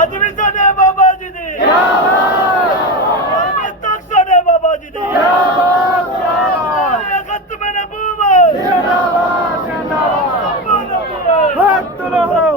ਅੱਜ ਵੀ ਸਾਡੇ ਬਾਬਾ ਜੀ ਦੀ ਕਿਆਮਤ ਤੱਕ ਸਾਡੇ ਬਾਬਾ ਜੀ ਦੀ ਖਤਮ ਨਬੂਵਤ ਜ਼ਿੰਦਾਬਾਦ ਜ਼ਿੰਦਾਬਾਦ ਹੱਕ ਰਹੋ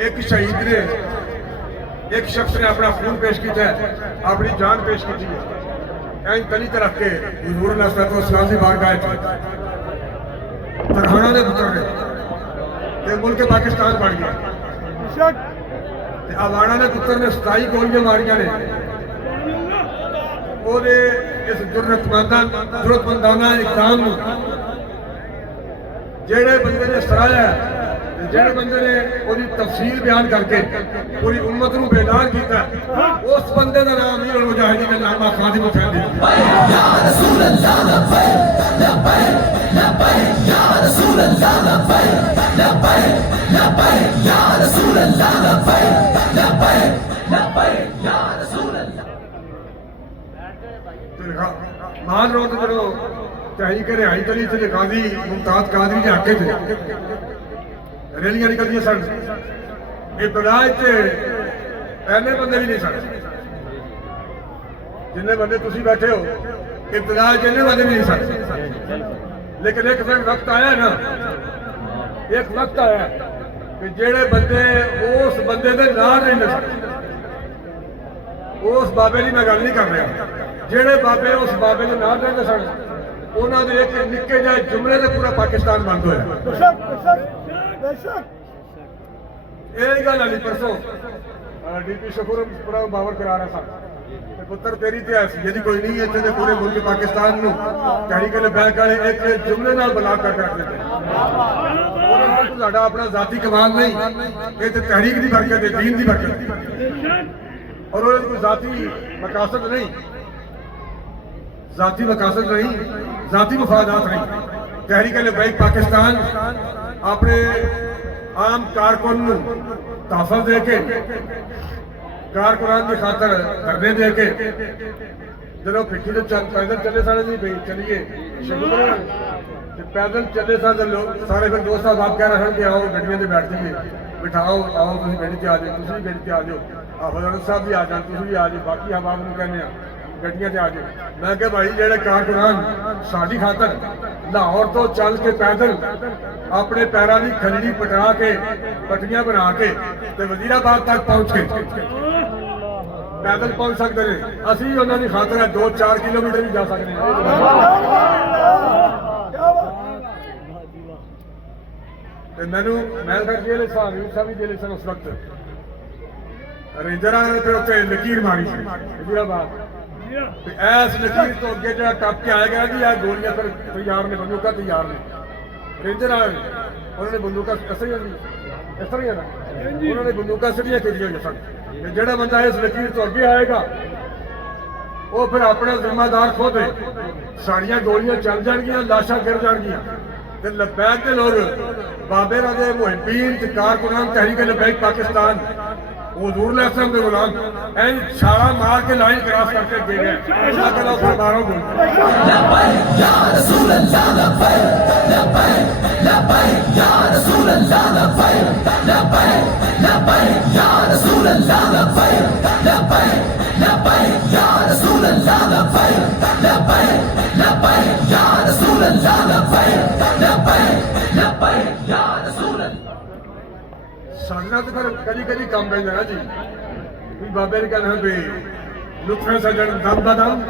ایک شہید نے ایک شخص نے اپنا خون پیش کیا ہے اپنی جان پیش کی ہے این تلی تے رکھ کے حضور علیہ الصلوۃ والسلام دی بارگاہ وچ ترہانا دے پتر نے تے ملک پاکستان بن گیا تے اوانا دے پتر نے 27 گولیاں ماریاں نے وہ اس ضرورتمندانہ اقدام جہے بندے نے سرایا جہے بندے نے وہی تفصیل بیان کر کے پوری امت نو بیدار کیتا اس بندے کا نام امیر المجاہدین علامہ خادم حسین دی یا رسول اللہ لبیک لبیک لبیک یا رسول اللہ لبیک لبیک لبیک یا رسول اللہ لبیک لبیک لبیک یا رسول اللہ مان رو تو جڑو تحریک رہائی چلی تھے قاضی ممتاز قادری کے حقے تھے ریلیاں نکلتی سن ابتدا پہلے بندے بھی نہیں سن جن بندے تھی بیٹھے ہو ابتدا جن بندے بھی نہیں سن لیکن ایک وقت آیا نا ایک وقت آیا کہ جہے بندے اس بندے کے نال رہتے سن اس بابے کی میں گل نہیں کر رہا جہے بابے اس بابے کے نال رہتے سن انہوں نے ایک نکے جائے جملے سے پورا پاکستان بند ہوا یہ گل آئی پرسوں ڈی پی شکور پورا باور کرا رہا تھا پتر تیری تے حیثیت کوئی نہیں ہے اتنے پورے ملک پاکستان نو تحریک لبیک والے ایک جملے نال بلاک کر کے رکھ دیتے ساڈا اپنا ذاتی کمال نہیں یہ تو تحریک دی برکت ہے دین دی برکت اور وہ کوئی ذاتی مقاصد نہیں ذاتی مقاصد نہیں ذاتی مفادات نہیں تحریک لبیک پاکستان اپنے عام کارکن تحفظ دے کے کارکنان کی خاطر دھرنے دے کے جب پچھلے پیدل چلے سارے نہیں بھائی چلیے پیدل چلے سارے لوگ سارے پھر دوست صاحب آپ کہہ رہے ہیں کہ آؤ گڈیاں سے بیٹھ جائیے بٹھاؤ آؤ تھی گڈی سے آ جاؤ تھی بھی گڈی سے آ جاؤ حضرت صاحب بھی آ جان تھی بھی آ جاؤ باقی ہم آپ کو کہنے ہیں گڈیاں سے آ جاؤ میں کہ بھائی جہے کارکنان ساری خاطر لاہور تو چل کے پیدل اپنے پیروں کی کھجڑی پٹا کے پٹیاں بنا کے وزیر آباد تک پہنچ کے پیدل پہنچ سکتے ہیں اسی انہوں کی خاطر 2-4 کلومیٹر بھی جا سکتے ہیں میں جیل صاحب بھی جیل سن اس وقت رینجر والے پھر اتنے لکیر ماری وزیر آباد ایس لکیر تو اگے جا ٹپ کے آئے گا کہ یہ گولیاں پھر تیار نے بندوقاں تیار نے رینجر والے انہوں نے بندوقاں اس طرح ہی ہے نا انہوں نے بندوقاں سڑیاں کھیلی ہوئی سن جہاں بندہ اس لکیر تو اگے آئے گا وہ پھر اپنا ذمہ دار خود ہے ساڑیاں گولیاں چل جان گیا لاشاں گر جان گیا لبیک کے لوگ بابے راجے محبین کارکنان تحریک لبیک پاکستان حضور علیہ السلام کے غلام این چھاڑا مار کے لائن کراس کر کے گئے ہیں اللہ تعالیٰ پر باروں گئے لبیک یا رسول اللہ لبیک لبیک لبیک یا رسول اللہ لبیک لبیک لبیک یا رسول اللہ لبیک لبیک لبیک یا رسول اللہ لبیک لبیک لبیک یا رسول اللہ لبیک لبیک لبیک یا رسول اللہ ساڈا تو پھر کدی کدی کم پہنتا نا جی بابے نے کہنا بھی لطف سجن دم بدم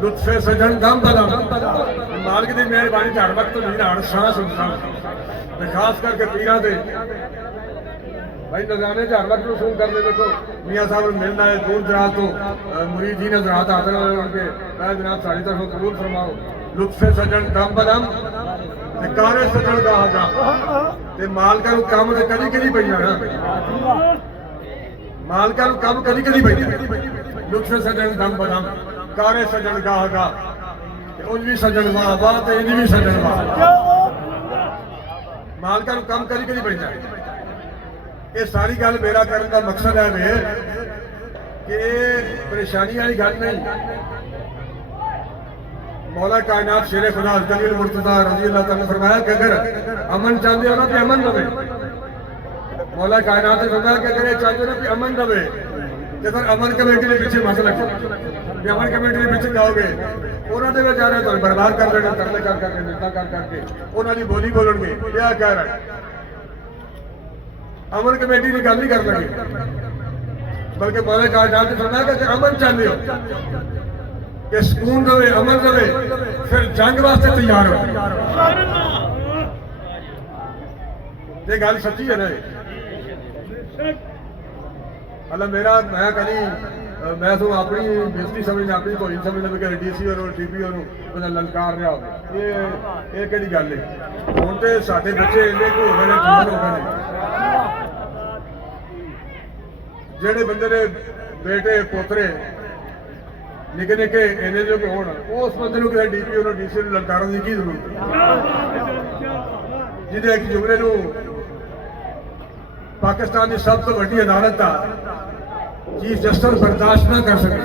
لطف سجن دم بدم مالک کی مہربانی ہر وقت نہیں ہر سانس سنتا خاص کر کے پیرا دے بھائی نظرانے ہر وقت رسوم کرتے دیکھو میاں صاحب ملنا ہے دور دراز تو مریدین حضرات حاضر ہوئے ان کے جناب ساری طرف قبول فرماؤ لطف سجن دم بدم کارے سجن گاہ گاہ مالکاں نوں کم تے کدی کدی پئی نا مالکاں نوں کم کدی کدی پئی لطف سجن دم بدم کارے سجن گاہ گاہ انج بھی سجن واہ واہ تے انج بھی سجن واہ مالکاں نوں کم کدی کدی پئی یہ ساری گل میرا کرن دا مقصد ہے کہ پریشانی والی گل نہیں مولا کائنات شیر خدا حضرت علی المرتضیٰ رضی اللہ تعالیٰ نے فرمایا کہ اگر امن چاہتے ہو نا تو امن رہے مولا کائنات نے فرمایا کہ اگر یہ چاہتے ہو نا کہ امن رہے تو پھر امن کمیٹی کے پیچھے مت لگو کہ امن کمیٹی کے پیچھے جاؤ گے انہوں نے جا رہے تو برباد کر دینا ترلے کر کے نیتا کر کے انہوں نے بولی بولن گے کیا کہہ رہا ہے ਅਮਨ ਕਮੇਟੀ ਦੀ ਗੱਲ ਨਹੀਂ ਕਰਨ ਲੱਗੇ, ਬਲਕਿ ਮੌਲਾ ਕਾਇਨਾਤ ਨੇ ਫਰਮਾਇਆ ਕਿ ਅਮਨ ਚਾਹੁੰਦੇ ਹੋ ਕਿ ਸਕੂਨ ਰਵੇ, ਅਮਨ ਰਵੇ, ਫਿਰ ਜੰਗ ਵਾਸਤੇ ਤਿਆਰ ਹੋ। ਇਹ ਗੱਲ ਸੱਚੀ ਹੈ ਨਾ। ਹਲਾ ਮੇਰਾ ਮੈਂ ਕਦੀ ਮੈਂ ਤੋਂ ਆਪਣੀ ਬੇਇੱਜ਼ਤੀ ਸਮਝਣਾ, ਆਪਣੀ ਕੋਈ ਸਮਝਣਾ ਵੀ ਕਿ ਡੀਸੀ ਔਰ ਟੀਪੀ ਨੂੰ ਬੰਦਾ ਲਲਕਾਰ ਰਿਹਾ ਹੋਵੇ। ਇਹ ਕਿਹੜੀ ਗੱਲ ਹੈ? ਹੁਣ ਤੇ ਸਾਡੇ ਬੱਚੇ ਇੰਨੇ ਕੁ ਹੋ ਗਏ ਨੇ, ਜਵਾਨ ਹੋ ਗਏ ਨੇ, ਜਿਹੜੇ ਬੰਦੇ ਦੇ ਬੇਟੇ ਪੋਤਰੇ ਨਿੱਕੇ ਨਿੱਕੇ ਇੰਨੇ ਜੋ ਹੋਣ, ਉਸ ਬੰਦੇ ਨੂੰ ਕਿਸੇ ਡੀਪੀ ਔਰ ਡੀਸੀ ਨੂੰ ਲਲਕਾਰਨ ਦੀ ਕੀ ਜ਼ਰੂਰਤ ਹੈ? ਜਿਹਦੇ ਇੱਕ ਜੁਮਲੇ ਨੂੰ ਪਾਕਿਸਤਾਨ ਦੀ ਸਭ ਤੋਂ ਵੱਡੀ ਅਦਾਲਤ ਦਾ ਚੀਫ ਜਸਟਿਸ ਬਰਦਾਸ਼ਤ ਨਾ ਕਰ ਸਕੇ।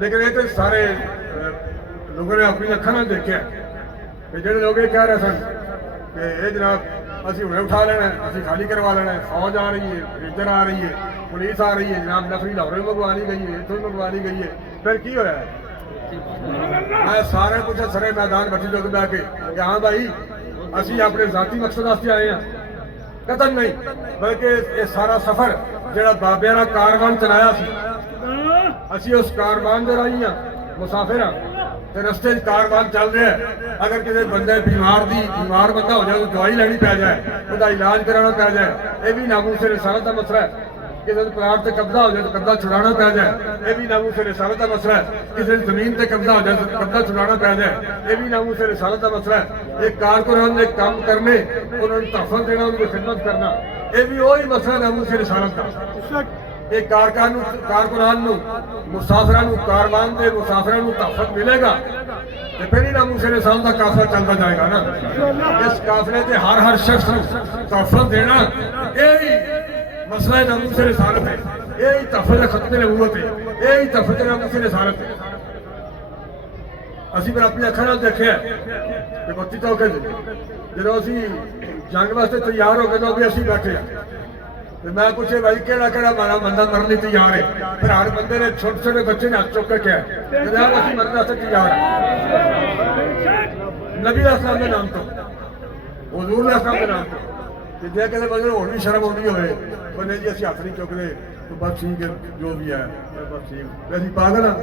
ਲੇਕਿਨ ਇਹ ਤਾਂ ਸਾਰੇ ਲੋਕਾਂ ਨੇ ਆਪਣੀ ਅੱਖਾਂ ਨਾਲ ਦੇਖਿਆ ਕਿ ਜਿਹੜੇ ਲੋਕ ਇਹ ਕਹਿ ਰਹੇ ਸਨ ਕਿ ਇਹ ਜਨਾਬ ਅਸੀਂ ਹੁਣੇ ਉਠਾ ਲੈਣਾ, ਅਸੀਂ ਖਾਲੀ ਕਰਵਾ ਲੈਣਾ, ਫੌਜ ਆ ਰਹੀ ਹੈ, ਰੇਂਜਰ ਆ ਰਹੀ ਹੈ, ਪੁਲਿਸ ਆ ਰਹੀ ਹੈ, ਜਨਾਬ ਨਫਰੀ ਲਾਹੌਰ ਮੰਗਵਾ ਲਈ ਗਈ ਹੈ, ਇੱਥੋਂ ਮੰਗਵਾ ਲਈ ਗਈ ਹੈ, ਫਿਰ ਕੀ ਹੋਇਆ? ਮੈਂ ਸਾਰਿਆਂ ਕੁਝ ਸਾਰੇ ਮੈਦਾਨ ਬੱਚੇ ਜੋ ਬਹਿ ਕੇ ਕਿ ਹਾਂ ਭਾਈ ਅਸੀਂ ਆਪਣੇ ਜ਼ਾਤੀ ਮਕਸਦ ਵਾਸਤੇ ਆਏ ਹਾਂ, ਕਤਲ ਨਹੀਂ, ਬਲਕਿ ਇਹ ਸਾਰਾ ਸਫ਼ਰ ਜਿਹੜਾ ਬਾਬਿਆਂ ਦਾ ਕਾਰਵਾਨ ਚਲਾਇਆ ਸੀ, ਅਸੀਂ ਉਸ ਕਾਰਵਾਨ ਦੇ ਰਾਹੀਂ ਹਾਂ, ਮੁਸਾਫਿਰ ਹਾਂ, ਤੇ ਰਸਤੇ 'ਚ ਕਾਰਵਾਨ ਚੱਲ ਰਿਹਾ। ਅਗਰ ਕਿਸੇ ਬੰਦੇ ਬਿਮਾਰ ਬੰਦਾ ਹੋ ਜਾਏ, ਦਵਾਈ ਲੈਣੀ ਪੈ ਜਾਏ, ਉਹਦਾ ਇਲਾਜ ਕਰਾਉਣਾ ਪੈ ਜਾਏ, ਇਹ ਵੀ ਨਾਮੂਸੇ ਰਿਸਾਲਤ ਦਾ ਮਸਲਾ ਹੈ। ਕਿਸੇ ਦੇ ਪਲਾਟ ਤੇ ਕਬਜ਼ਾ ਹੋ ਜਾਏ ਤਾਂ ਕਬਜ਼ਾ ਛੁਡਾਉਣਾ ਪੈ ਜਾਏ, ਇਹ ਵੀ ਨਾਮੂਸੇ ਰਿਸਾਲਤ ਦਾ ਮਸਲਾ ਹੈ। ਕਿਸੇ ਦੀ ਜ਼ਮੀਨ ਤੇ ਕਬਜ਼ਾ ਹੋ ਜਾਏ ਤਾਂ ਕਬਜ਼ਾ ਛੁਡਾਉਣਾ ਪੈ ਜਾਏ, ਇਹ ਵੀ ਨਾਮੂਸੇ ਰਿਸਾਲਤ ਦਾ ਮਸਲਾ ਹੈ। ਇਹ ਕਾਰਕੁਨਾਨ ਨੇ ਕੰਮ ਕਰਨੇ, ਉਹਨਾਂ ਨੂੰ ਤਹਫ਼ੁਜ਼ ਦੇਣਾ, ਉਹਨਾਂ ਦੀ ਖਿਦਮਤ ਕਰਨਾ, ਇਹ ਵੀ ਉਹੀ ਮਸਲਾ ਨਾਮੂਸੇ ਰਿਸਾਲਤ ਦਾ। ਇਹ ਕਾਰਕੁਨਾਨ ਨੂੰ, ਮੁਸਾਫਰਾਂ ਨੂੰ, ਕਾਰਵਾਨ ਦੇ ਮੁਸਾਫਰਾਂ ਨੂੰ ਤਹਫ਼ੁਜ਼ ਮਿਲੇਗਾ ਤੇ ਫਿਰ ਹੀ ਨਾਮੂਸੇ ਰਿਸਾਲਤ ਦਾ ਕਾਫਲਾ ਚੱਲਦਾ ਜਾਏਗਾ ਨਾ। ਇਸ ਕਾਫਲੇ ਤੇ ਹਰ ਸ਼ਖਸ ਨੂੰ ਤਹਫ਼ੁਜ਼ ਦੇਣਾ, ਇਹ ਹੀ ਮਸਲਾ ਨਾਮੂਸੇ ਰਿਸਾਲਤ ਹੈ, ਇਹ ਹੀ ਤਹਫ਼ੁਜ਼ ਖਤਮ ਨਬੂਵਤ ਹੈ, ਇਹ ਹੀ ਤਹਫ਼ੁਜ਼ ਨਾਮੂਸੇ ਰਿਸਾਲਤ ਹੈ। ਅਸੀਂ ਫਿਰ ਆਪਣੀ ਅੱਖਾਂ ਨਾਲ ਦੇਖਿਆ ਕਿ 32 ਚੌਕੇ ਜਦੋਂ ਅਸੀਂ ਜੰਗ ਵਾਸਤੇ ਤਿਆਰ ਹੋ ਗਏ ਤਾਂ ਵੀ ਅਸੀਂ ਬੈਠੇ ਆ ਤੇ ਮੈਂ ਪੁੱਛੇ ਭਾਈ ਕਿਹੜਾ ਮਾਰਾ ਬੰਦਾ ਮਰਨ ਲਈ ਤਿਆਰ ਹੈ? ਫਿਰ ਹਰ ਬੰਦੇ ਨੇ ਛੋਟੇ ਛੋਟੇ ਬੱਚੇ ਨੇ ਹੱਥ ਚੁੱਕ ਕੇ ਕਿਹਾ ਜਨਾਬ ਅਸੀਂ ਮਰਨ ਵਾਸਤੇ ਤਿਆਰ ਹਾਂ, ਨਬੀ ਅਸਲਾਮ ਦੇ ਨਾਮ ਤੋਂ, ਹੁਜ਼ੂਰ ਅਸਲਾਮ ਦੇ ਨਾਮ ਤੋਂ। ਤੇ ਜੇ ਕਿਸੇ ਬੰਦੇ ਨੂੰ ਹੋਰ ਵੀ ਸ਼ਰਮ ਆਉਂਦੀ ਹੋਵੇ, ਬੰਦੇ ਜੀ ਅਸੀਂ ਹੱਥ ਨਹੀਂ ਚੁੱਕਦੇ, ਤੂੰ ਬਸ ਠੀਕ ਹੈ ਜੋ ਵੀ ਹੈ, ਬਸ ਠੀਕ, ਅਸੀਂ ਪਾਗਲ ਹਾਂ,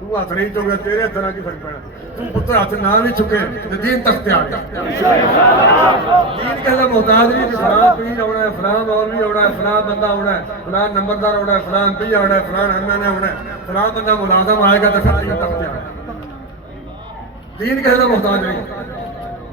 ਤੂੰ ਹੱਥ ਨਹੀਂ ਚੁੱਕਦਾ, ਤੇਰੇ ਹੱਥ ਨਾਲ ਕੀ ਫਰਕ ਪੈਣਾ? ਤੂੰ ਪੁੱਤਰ ਹੱਥ ਨਾ ਵੀ ਚੁੱਕੇ ਤੇ ਦੀਨ ਤੱਕ ਤਿਆਰ ਹੈ। ਦੀਨ ਕਹਿੰਦਾ ਮੁਹਤਾਜ ਨਹੀਂ ਕਿ ਫਲਾਂ ਪੀਰ ਆਉਣਾ ਹੈ, ਫਲਾਂ ਮੌਲਵੀ ਆਉਣਾ ਹੈ, ਫਲਾਂ ਬੰਦਾ ਆਉਣਾ ਹੈ, ਫਲਾਂ ਨੰਬਰਦਾਰ ਆਉਣਾ ਹੈ, ਫਲਾਂ ਪੀ ਆਉਣਾ ਹੈ, ਫਲਾਂ ਹਰਮਨ ਆਉਣਾ ਹੈ, ਫਲਾਂ ਬੰਦਾ ਮੁਲਾਜ਼ਮ ਆਏਗਾ ਤਾਂ ਫਿਰ ਦੀਨ ਤੱਕ ਤਿਆਰ ਹੈ। ਦੀਨ ਕਹਿੰਦਾ ਮੁਹਤਾਜ ਨਹੀਂ।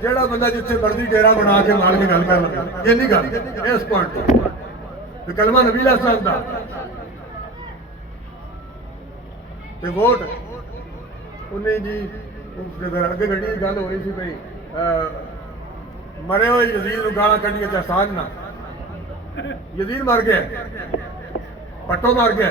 ਜਿਹੜਾ ਬੰਦਾ ਜਿੱਥੇ ਮਰਜ਼ੀ ਡੇਰਾ ਬਣਾ ਕੇ ਮਾਲ ਕੇ ਗੱਲ ਕਰ ਲੈਂਦਾ, ਇਹ ਨਹੀਂ ਗੱਲ ਇਸ ਪੁਆਇੰਟ ਤੇ ਕਲਮਾ ਨਬੀ ਅਲੈਹਿਸਸਲਾਮ ਦਾ ਤੇ ਵੋਟ ਉਹਨੇ ਜੀ ਅੱਗੇ ਗੱਡੀ ਦੀ ਗੱਲ ਹੋ ਰਹੀ ਸੀ ਭਈ ਮਰੇ ਹੋਏ ਯਜ਼ੀਦ ਨੂੰ ਗਾਲਾਂ ਕੱਢੀਆਂ ਤੇ ਆਸਾਨ ਨਾ। ਯਜ਼ੀਦ ਮਰ ਗਿਆ, ਪੱਟੋ ਮਰ ਗਿਆ,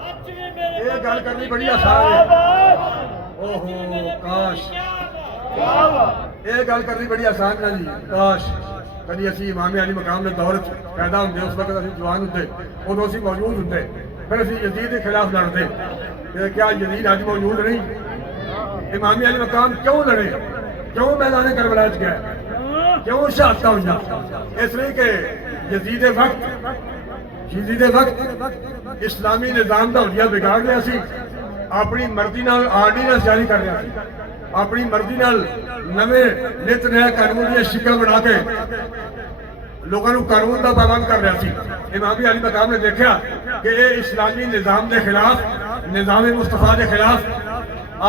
ਅੱਜ ਵੀ ਮੇਰੇ ਇਹ ਗੱਲ ਕਰਨੀ ਬੜੀ ਆਸਾਨ ਹੈ। ਬਾਬਾ ਓਹੋ ਕਾਸ਼ ਬਾਬਾ ਇਹ ਗੱਲ ਕਰਨੀ ਬੜੀ ਆਸਾਨ ਹੈ ਜੀ। ਕਾਸ਼ ਕਦੀ ਅਸੀਂ ਇਮਾਮ ਅਲੀ ਮਕਾਮ ਦੇ ਦੌਰ 'ਚ ਪੈਦਾ ਹੁੰਦੇ, ਉਸ ਵਕਤ ਅਸੀਂ ਜਵਾਨ ਹੁੰਦੇ, ਉਦੋਂ ਅਸੀਂ ਮੌਜੂਦ ਹੁੰਦੇ, ਫਿਰ ਅਸੀਂ ਯਜ਼ੀਦ ਦੇ ਖਿਲਾਫ ਲੜਦੇ। ਤੇ ਕਿਆ ਯਜ਼ੀਦ ਅੱਜ ਮੌਜੂਦ ਨਹੀਂ? ਇਮਾਮ ਅਲੀ ਮਕਾਮ ਕਿਉਂ ਲੜੇ? ਕਿਉਂ ਮੈਦਾਨ ਕਰਬਲਾ 'ਚ ਗਏ? ਕਿਉਂ ਸ਼ਹਾਦਤਾਂ ਹੋਈਆਂ? ਇਸ ਲਈ ਕਿ ਯਜ਼ੀਦ ਦੇ ਵਕਤ ਇਸਲਾਮੀ ਨਿਜ਼ਾਮ ਦਾ ਹੁਲੀਆ ਵਿਗਾੜ ਲਿਆ ਸੀ। ਆਪਣੀ ਮਰਜ਼ੀ ਨਾਲ ਆਰਡੀਨੈਂਸ ਜਾਰੀ ਕਰ ਰਿਹਾ ਸੀ, ਆਪਣੀ ਮਰਜ਼ੀ ਨਾਲ ਨਵੇਂ ਨਿਤ ਨਏ ਕਾਨੂੰਨ ਦੀਆਂ ਸ਼ਿਕਲ ਬਣਾ ਕੇ ਲੋਕਾਂ ਨੂੰ ਕਾਨੂੰਨ ਦਾ ਪਾਬੰਦ ਕਰ ਰਿਹਾ ਸੀ। ਇਮਾਮ ਅਲੀ ਮਕਾਮ ਨੇ ਦੇਖਿਆ ਕਿ ਇਹ ਇਸਲਾਮੀ ਨਿਜ਼ਾਮ ਦੇ ਖਿਲਾਫ, ਨਿਜ਼ਾਮ ਮੁਸਤਫਾ ਦੇ ਖਿਲਾਫ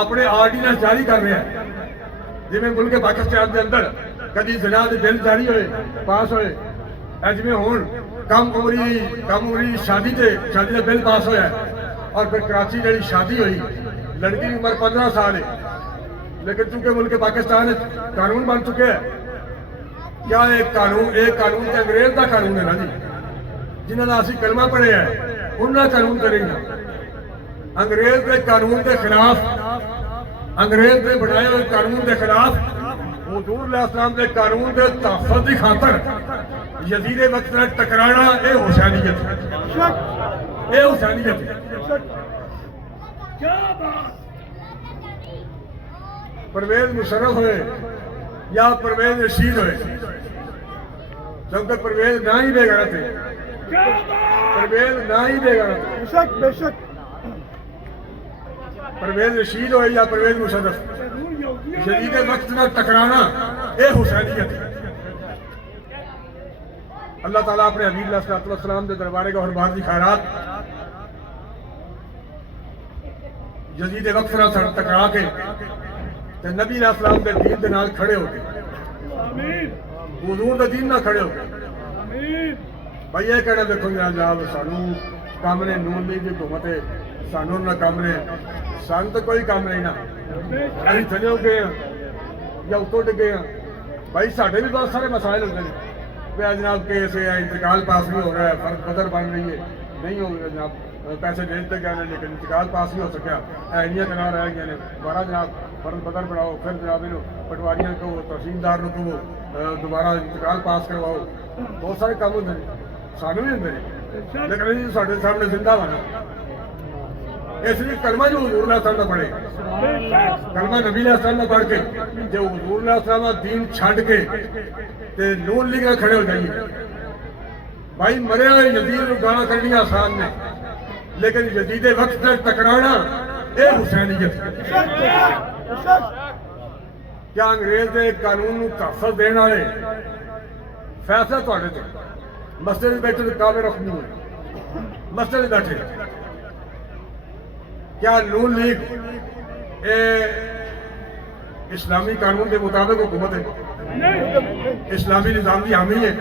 ਆਪਣੇ ਆਰਡੀਨੈਂਸ ਜਾਰੀ ਕਰ ਰਿਹਾ ਹੈ। ਜਿਵੇਂ ਮੁਲਕ ਪਾਕਿਸਤਾਨ ਦੇ ਅੰਦਰ ਕਦੀ ਜ਼ਨਾ ਦੇ ਬਿੱਲ ਜਾਰੀ ਹੋਏ, ਪਾਸ ਹੋਏ, ਜਿਵੇਂ ਹੁਣ ਕਮ ਉਮਰੀ ਸ਼ਾਦੀ ਦਾ ਬਿੱਲ ਪਾਸ ਹੋਇਆ। اور پھر کراچی جڑی شادی ہوئی، لڑکی کی عمر 15 سال ہے، لیکن چونکہ ملک پاکستان قانون بن چکے ہیں، کیا ایک قانون تے انگریز دا قانون ہے نا جی، جنہاں دا اسی کلمہ پڑھے ہیں انہاں قانون کریں گے۔ انگریز دے قانون دے خلاف، انگریز دے بنائے ہوئے قانون دے خلاف حضور علیہ السلام دے قانون دے تحفظ دی خاطر یزید وقت نال ٹکرانا، اے حسینیت ہے، اے حسینیت ہے۔ کیا بات پرویز مشرف ہوئے یا پرویز رشید ہوئے، جب تک پرویز نہ ہی بے غیرت تھے، کیا بات پرویز نہ ہی بے غیرت تھے، بے شک پرویز رشید ہوئے یا پرویز مشرف، شدید وقت نہ ٹکرانا اے حسینیت ہے۔ اللہ تعالیٰ اپنے حبیب علیہ الصلوۃ والسلام دے دربارے کا ہر دی خیرات یزید وقت نہ ٹکرا کے تے نبی علیہ السلام دے دین دے نال کھڑے ہو گئے، آمین حضور دے دین نال کھڑے ہو گئے۔ آمین بھائی یہ کہنا دیکھو جناب سانو کام نے نون لیگ کی حکومت ہے، سانو نہ کام نے، سان تو کوئی کام نہیں نا، ابھی تھلے ہو گئے ہیں یا اتو ڈ گئے ہیں۔ بھائی ساڈے بھی بہت سارے مسائل ہوتے ہیں، پہ جناب کیس ہے، انتقال پاس نہیں ہو رہا ہے، فرق بدر بن رہی ہے، نہیں ہو گیا جناب، پیسے بھیجتے گئے ہیں لیکن انتقال پاس نہیں ہو سکیا، اینیاں کرا رہ گئے ہیں، دوبارہ جناب فرق بدر بڑھاؤ، پھر جناب پٹواریاں کو تحصیلدار کو دوبارہ انتقال پاس کرواؤ، بہت سارے کام ہوتے ہیں، سانو بھی ہوتے ہیں، لیکن ساڈے سامنے زندہ ہونا اس لیے کلمہ جو حضور علیہ السلام نہ پڑھے، کلمہ نبی علیہ السلام نہ پڑھ کے جو حضور علیہ السلام کا دین چھڈ کے تے نون لیگ کھڑے ہو جائیے۔ بھائی مرے ہوئے یزید کو گانا کرنی آسان نے، لیکن یزید وقت تک ٹکرانا اے حسینیت ہے۔ کیا انگریز دے قانون تحفظ دینے والے فیصلہ تواڈے تے؟ مسجد میں بیٹھے کعبے رخ نہیں ہوئے، مسجد میں بیٹھے، کیا نون لیگ اسلامی قانون کے مطابق حکومت ہے؟ اسلامی نظام کی حامی ہے،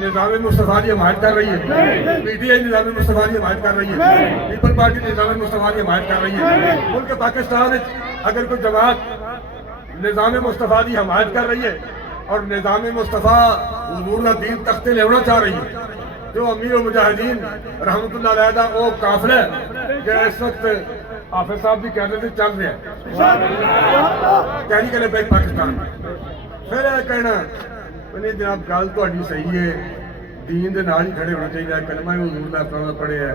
نظام مصطفیٰ کی حمایت کر رہی ہے، پی ٹی آئی نظام مصطفیٰ کی حمایت کر رہی ہے، پیپل پارٹی نظام مصطفیٰ کی حمایت کر رہی ہے۔ ملک پاکستان اگر کوئی جماعت نظام مصطفیٰ کی حمایت کر رہی ہے اور نظام مصطفیٰ حضور کا دین تختے لینا چاہ رہی ہے، جو امیر المجاہدین رحمت اللہ علیہ دا وہ قافلہ ہے جو اس وقت حافظ صاحب بھی کہتے تھے چل رہے ہیں کہنی کے لیے پاکستان، پھر یہ کہنا نہیں جناب گل تہاڈی صحیح ہے، دین دے نال ہی کھڑے ہونا چاہیے، کلمہ حضور علیہ السلام پڑھے ہے،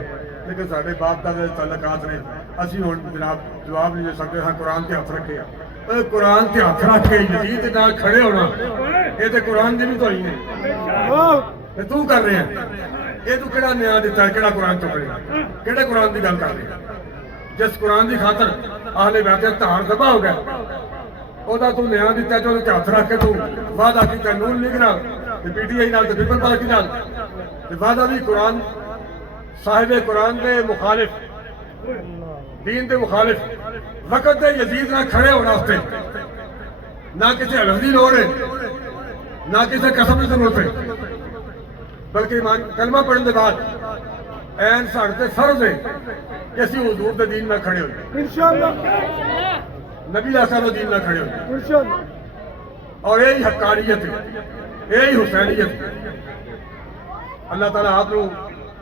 لیکن سارے باپ دادے تعلقات نے اسی ہن جناب جواب نہیں دے سکتے، ہاں قرآن تے ہاتھ رکھے ہیں، قرآن تے ہاتھ رکھ کے یزید دے نال کھڑے ہونا یہ تے قرآن دی بھی توہین ہے، تو کر رہے ہیں، یہ تو کہڑا نیا دیتا ہے، کہڑا قرآن تو کرے گا، کہڑے قرآن دی گل کر رہے ہیں؟ جس قرآن دی خاطر اہل بیت تہار ذبح ہو گیا، وہ تو نیا دیتا ہے، جو ہاتھ رکھ کے تو وعدہ کیتا نون لیگ نال تے پی ٹی آئی نال تے پیپل پارٹی نال، تے وعدہ بھی قرآن صاحب قرآن دے مخالف، دین دے مخالف وقت دے یزید نہ کھڑے ہونا واسطے نہ کسی حلف دی لوڑ ہے، نہ کسی قسم کی ضرورت ہے، بلکہ کلمہ پڑھنے کے بعد این ساڑھے تے فرض ہے کہ اسی حضور دے دین میں کھڑے ہوئے، انشاءاللہ نبی علیہ السلام دین میں کھڑے ہوئے، انشاءاللہ، اور یہی حقانیت ہے، یہی حسینیت ہے۔ اللہ تعالیٰ آپ کو